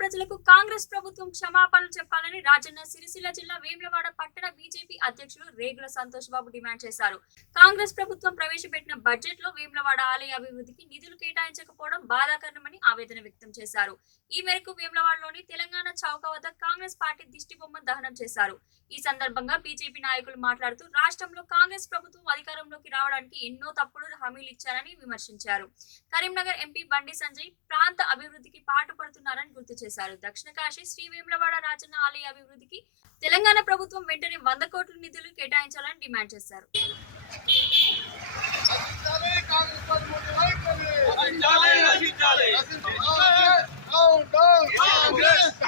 ప్రజలకు కాంగ్రెస్ ప్రభుత్వం క్షమాపణలు చెప్పాలని రాజన్న సిరిసిల్ల జిల్లా వేములవాడ పట్టణ బీజేపీ అధ్యక్షులు రేగుల సంతోష్ బాబు డిమాండ్ చేశారు. కాంగ్రెస్ ప్రభుత్వం ప్రవేశపెట్టిన బడ్జెట్ లో వేములవాడ ఆలయ అభివృద్ధికి నిధులు కేటాయించకపోవడం బాధాకరమని ఆవేదన వ్యక్తం చేశారు. ఈ మేరకు వేములవాడలోని తెలంగాణ చౌక వద్ద కాంగ్రెస్ పార్టీ దిష్టిబొమ్మ దహనం చేశారు. ఈ సందర్భంగా బీజేపీ నాయకులు మాట్లాడుతూ రాష్ట్రంలో కాంగ్రెస్ ప్రభుత్వం అధికారంలోకి రావడానికి ఎన్నో తప్పుడు హామీలు ఇచ్చారని విమర్శించారు. కరీంనగర్ ఎంపీ బండి సంజయ్ ప్రాంత అభివృద్ధికి పాటుపడుతున్నారని గుర్తు చేశారు. దక్షిణ కాశీ శ్రీ వేములవాడ రాజన్న ఆలయ అభివృద్ధికి తెలంగాణ ప్రభుత్వం వెంటనే 100 కోట్ల నిధులు కేటాయించాలని డిమాండ్ చేశారు. कांग्रेस